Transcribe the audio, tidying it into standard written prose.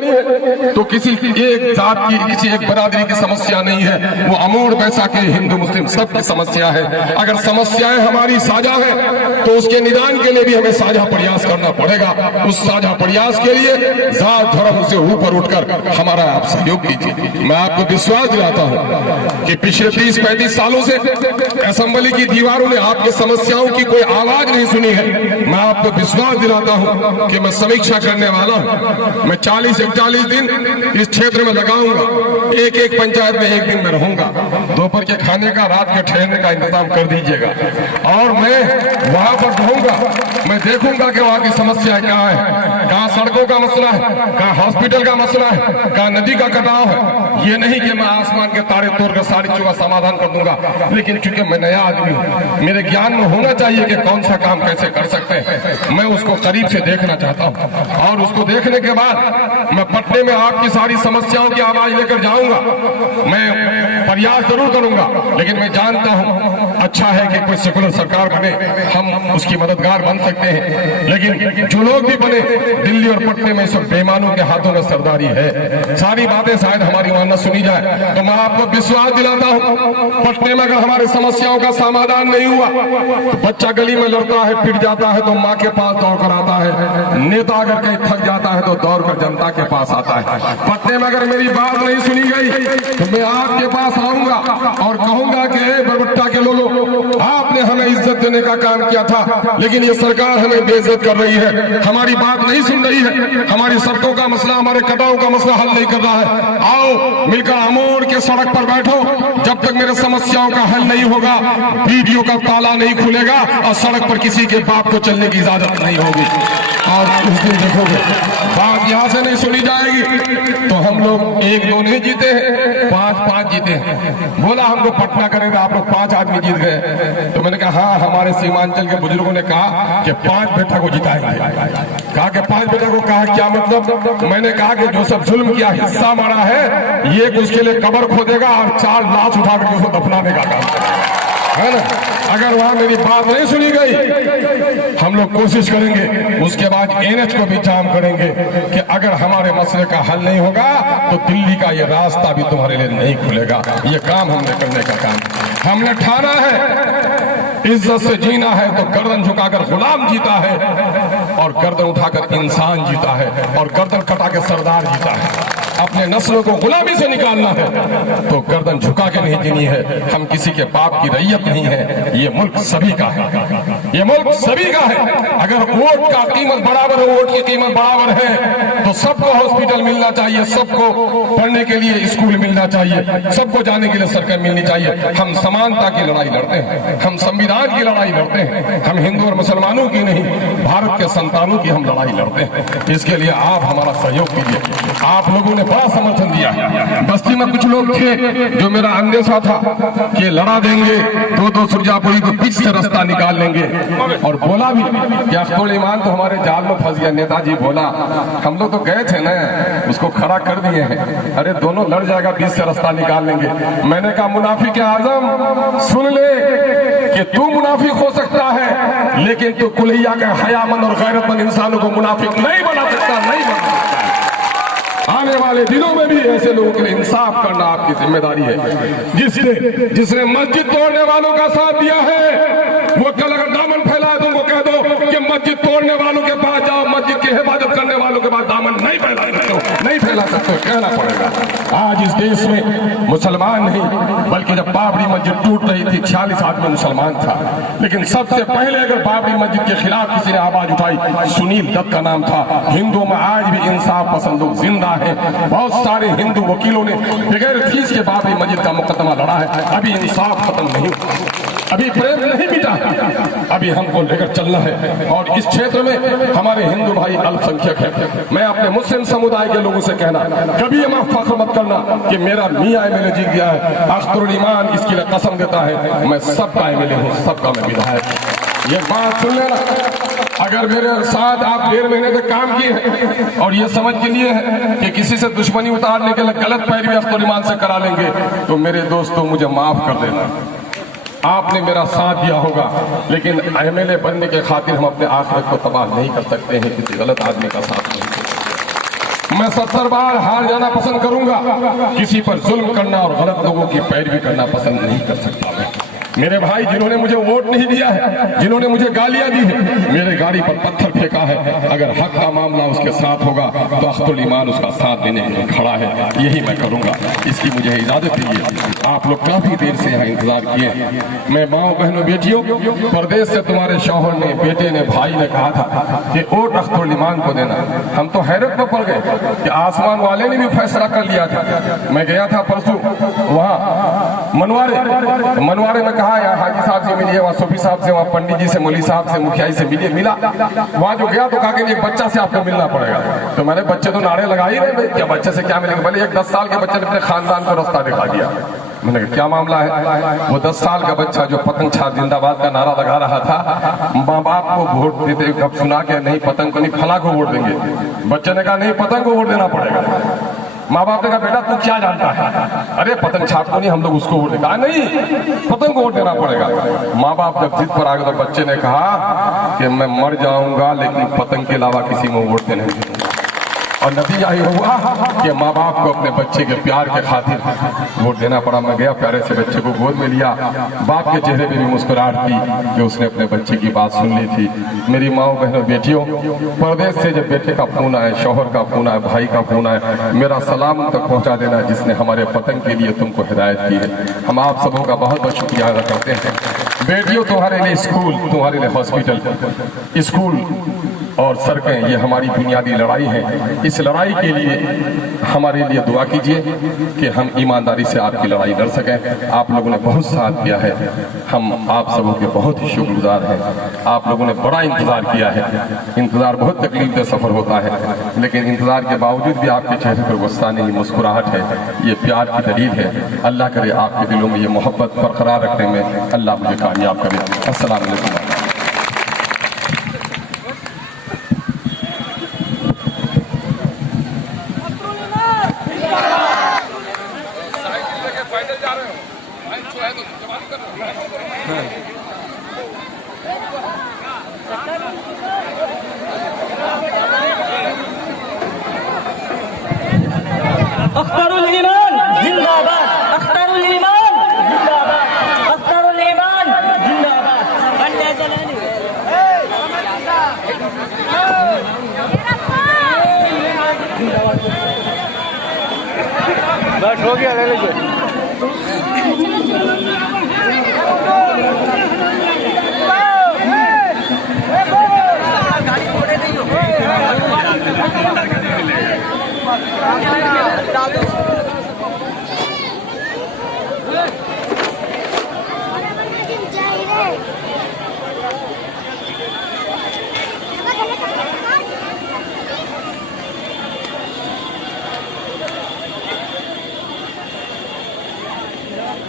बनी है तो किसी एक जात की, किसी एक बरादरी की समस्या नहीं है, वो अमूर वैसा के हिंदू मुस्लिम सबकी समस्या है। अगर समस्याएं हमारी साझा है तो उसके निदान के लिए भी हमें साझा प्रयास करना पड़ेगा। उस साझा प्रयास के लिए जात धर्म से ऊपर उठकर हमारा आप सहयोग कीजिए। मैं आपको विश्वास दिलाता हूं कि पिछले 30-35 सालों से असेंबली की दीवारों ने आपकी समस्याओं की कोई आवाज नहीं सुनी है। मैं आपको विश्वास दिलाता हूं कि मैं समीक्षा करने वाला हूं। मैं 40-41 दिन इस क्षेत्र में लगाऊंगा, एक एक पंचायत में एक दिन में रहूंगा। दोपहर के खाने का, रात के ठहरने का इंतजाम कर दीजिएगा और मैं वहां पर रहूंगा। मैं देखूंगा कि वहां की समस्या क्या है, कहाँ सड़कों का मसला है, कहाँ हॉस्पिटल का मसला है, कहाँ नदी का कटाव है। ये नहीं कि मैं आसमान के तारे तोड़कर सारी चीजों का समाधान कर दूंगा, लेकिन चूंकि मैं नया आदमी हूँ, मेरे ज्ञान में होना चाहिए कि कौन सा काम कैसे कर सकते हैं। मैं उसको करीब से देखना चाहता हूँ और उसको देखने के बाद मैं पटने में आपकी सारी समस्याओं की आवाज लेकर जाऊंगा। मैं प्रयास जरूर करूंगा, लेकिन मैं जानता हूं अच्छा है कि कोई सेकुलर सरकार बने, हम उसकी मददगार बन सकते हैं। लेकिन जो लोग भी बने, दिल्ली और पटने में सब बेईमानों के हाथों में सरदारी है। सारी बातें शायद हमारी वहां न सुनी जाए, तो मैं आपको विश्वास दिलाता हूं पटने में अगर हमारी समस्याओं का समाधान नहीं हुआ तो बच्चा गली में लड़ता है, पिट जाता है तो माँ के पास दौड़ कर आता है। नेता अगर कहीं थक जाता है तो दौड़ कर जनता के पास आता है। पटने में अगर मेरी बात नहीं सुनी गई तो मैं आपके पास आऊंगा और कहूंगा कि बरबट्टा के लोगों, आपने हमें इज्जत देने का काम किया था, लेकिन ये सरकार हमें बेइज्जत कर रही है, हमारी बात नहीं सुन रही है, हमारी सड़कों का मसला, हमारे कटाव का मसला हल नहीं कर रहा है। आओ मिलकर अमोड़ के सड़क पर बैठो। जब तक मेरे समस्याओं का हल नहीं होगा, बीडियों का ताला नहीं खुलेगा और सड़क पर किसी के बाप को चलने की इजाजत नहीं होगी। और उस दिन देखोगे बात यहाँ से नहीं सुनी जाएगी तो हम लोग 1-2 नहीं जीते हैं, 5-5 जीते हैं। बोला हमको पटना करेगा, आप लोग 5 आदमी जीत गए। तो मैंने कहा हाँ, हमारे सीमांचल के बुजुर्गों ने कहा कि 5 बेटा को जिताएंगे। कहा कि 5 बेटा को, कहा क्या मतलब? मैंने कहा कि जो सब जुल्म किया, हिस्सा मारा है, ये उसके लिए कब्र खोदेगा और 4 लाश उठाकर उसको दफनाने का काम है ना। अगर वहां मेरी बात नहीं सुनी गई, हम लोग कोशिश करेंगे उसके बाद NH को भी जाम करेंगे कि अगर हमारे मसले का हल नहीं होगा तो दिल्ली का ये रास्ता भी तुम्हारे लिए नहीं खुलेगा। ये काम हमने करने का काम हमने ठाना है। इज्जत से जीना है तो गर्दन झुकाकर गुलाम जीता है और गर्दन उठाकर इंसान जीता है और गर्दन कटा के सरदार जीता है। अपने नस्लों को गुलामी से निकालना है तो गर्दन झुका के नहीं जीनी है। हम किसी के बाप की रैयत नहीं है, ये मुल्क सभी का है, ये मुल्क सभी का है। अगर वोट का कीमत बराबर है, वोट की कीमत बराबर है तो सबको हॉस्पिटल मिलना चाहिए, सबको पढ़ने के लिए स्कूल मिलना चाहिए, सबको जाने के लिए सड़कें मिलनी चाहिए। हम समानता की लड़ाई लड़ते हैं, हम संविधान की लड़ाई लड़ते हैं, हम हिंदू और मुसलमानों की नहीं, भारत के संतानों की हम लड़ाई लड़ते हैं। इसके लिए आप हमारा सहयोग कीजिए। आप लोगों ने बड़ा समर्थन दिया। बस्ती में कुछ लोग थे जो मेरा अंदेशा था कि लड़ा देंगे, 2-2 सुरजापुरी को बीच से रास्ता निकाल लेंगे, और बोला भी कि अख्तर ईमान तो हमारे जाल में फंस गया। नेताजी बोला हम लोग तो गए थे ना, उसको खड़ा कर दिए हैं, अरे दोनों लड़ जाएगा, बीच से रास्ता निकाल लेंगे। मैंने कहा मुनाफिक आजम सुन ले कि तू मुनाफिक हो सकता है, लेकिन तू कुलैया के हयामंद और गैरतमंद इंसानों को मुनाफिक नहीं बना सकता, नहीं बना सकता। आने वाले दिनों में भी ऐसे लोगों के लिए इंसाफ करना आपकी जिम्मेदारी है। जिसने मस्जिद तोड़ने वालों का साथ दिया है, वो कल अगर दामन फैला दूं, वो कह दो कि मस्जिद तोड़ने वालों के पास जाओ, मस्जिद की हिफाजत करने वालों के पास दामन नहीं फैला सकते हो, नहीं फैला सकते हो, कहना पड़ेगा। आज इस देश में मुसलमान नहीं, बल्कि जब बाबरी मस्जिद टूट रही थी 46 आदमी मुसलमान था, लेकिन सबसे पहले अगर बाबरी मस्जिद के खिलाफ किसी ने आवाज उठाई, सुनील दत्त का नाम था। हिंदुओं में आज भी इंसाफ पसंद लोग जिंदा है। बहुत सारे हिंदू वकीलों ने बगैर फीस के बाबरी मस्जिद का मुकदमा लड़ा है। अभी इंसाफ खत्म नहीं, अभी प्रेम नहीं मिटा, अभी हमको लेकर चलना है। और इस क्षेत्र में हमारे हिंदू भाई अल्पसंख्यक है। मैं अपने मुस्लिम समुदाय के लोगों से कहना, कभी मैं फख्र मत करना कि मेरा मियां MLA जीत गया है। अख्तर ईमान इसके लिए कसम देता है, मैं सबका MLA हूँ, सबका मैं विधायक। ये बात सुन लेना। अगर मेरे साथ आप 1.5 महीने तक काम किए हैं और ये समझ के लिए है कि किसी से दुश्मनी उतारने के लिए गलत पैरवी अख्तर ईमान से करा लेंगे, तो मेरे दोस्तों मुझे माफ कर देना। आपने मेरा साथ दिया होगा, लेकिन MLA बनने के खातिर हम अपने आखिरत को तबाह नहीं कर सकते हैं, किसी गलत आदमी का साथ नहीं। मैं 70 बार हार जाना पसंद करूंगा, किसी पर जुल्म करना और गलत लोगों की पैरवी करना पसंद नहीं कर सकता मैं। मेरे भाई जिन्होंने मुझे वोट नहीं दिया है, जिन्होंने मुझे गालियां दी है, मेरे गाड़ी पर पत्थर फेंका है, अगर हक का मामला उसके साथ होगा तो अख्तुल ईमान उसका साथ देने के लिए खड़ा है। यही मैं करूंगा, इसकी मुझे इजाजत दीजिए। आप लोग काफी देर से यहाँ इंतजार किए। मैं माओ बहनों बेटियों, प्रदेश से तुम्हारे शौहर ने, बेटे ने, भाई ने कहा था कि वोट अख्तुल ईमान को देना। हम तो हैरत में पड़ गए कि आसमान वाले ने भी फैसला कर लिया था। मैं गया था परसों वहाँ मनवारे में, कहा यार हाजी साहब से मिलिए, वहाँ सूफी साहब से, वहाँ पंडित जी से, मौली साहब से, मुखिया से मिला। वहाँ जो गया तो कहा कि एक बच्चा से आपको मिलना पड़ेगा। तो मैंने बच्चे तो नारे लगा ही रहे, क्या बच्चे से क्या मिलेंगे। भले एक 10 साल के बच्चे ने अपने खानदान को रास्ता दिखा दिया। मैंने कहा क्या मामला है। वो 10 साल का बच्चा जो पतंग छाप जिंदाबाद का नारा लगा रहा था, माँ बाप को वोट देते कब सुना के नहीं पतंग को नहीं फला को वोट देंगे। बच्चे ने कहा नहीं पतंग को वोट देना पड़ेगा। माँ बाप ने कहा बेटा तू क्या जानता है, अरे पतंग छाप को नहीं हम लोग उसको वोट देगा, नहीं पतंग को वोट देना पड़ेगा। माँ बाप जब जिद पर आ गए तो बच्चे ने कहा कि मैं मर जाऊंगा लेकिन पतंग के अलावा किसी में वोट देने नहीं दूंगा। और नतीजा ये हुआ कि माँ बाप को अपने बच्चे के प्यार के खातिर वोट देना पड़ा। मैं गया, प्यारे से बच्चे को गोद में लिया, बाप के चेहरे पे भी मुस्कुराहट थी कि उसने अपने बच्चे की बात सुन ली थी। मेरी माओ बहनों बेटियों, प्रदेश से जब बेटे का फोन आए, शौहर का फोन आए, भाई का फोन आए, मेरा सलाम तक पहुँचा देना जिसने हमारे पतंग के लिए तुमको हिदायत की है। हम आप सबों का बहुत बहुत शुक्रिया अदा करते हैं। बेटियों तुम्हारे लिए स्कूल, तुम्हारे लिए हॉस्पिटल, स्कूल और सड़कें ये हमारी बुनियादी लड़ाई है। इस लड़ाई के लिए हमारे लिए दुआ कीजिए कि हम ईमानदारी से आपकी लड़ाई लड़ सकें। आप लोगों ने बहुत साथ दिया है, हम आप सबों के बहुत ही शुक्रगुजार हैं। आप लोगों ने बड़ा इंतजार किया है। इंतजार बहुत तकलीफ सफर होता है, लेकिन इंतजार के बावजूद भी आपके चेहरे पर गुस्सा नहीं, मुस्कुराहट है, ये प्यार की दलील है। अल्लाह करे आपके दिलों में ये मोहब्बत बरकरार रखने में अल्लाह मुझे कामयाब करे। अस्सलाम वालेकुम। अख्तरुल ईमान जिंदाबाद, अख्तरुल ईमान जिंदाबाद, अख्तरुल ईमान जिंदाबाद। बस हो गया, ले लीजिए। गाड़ी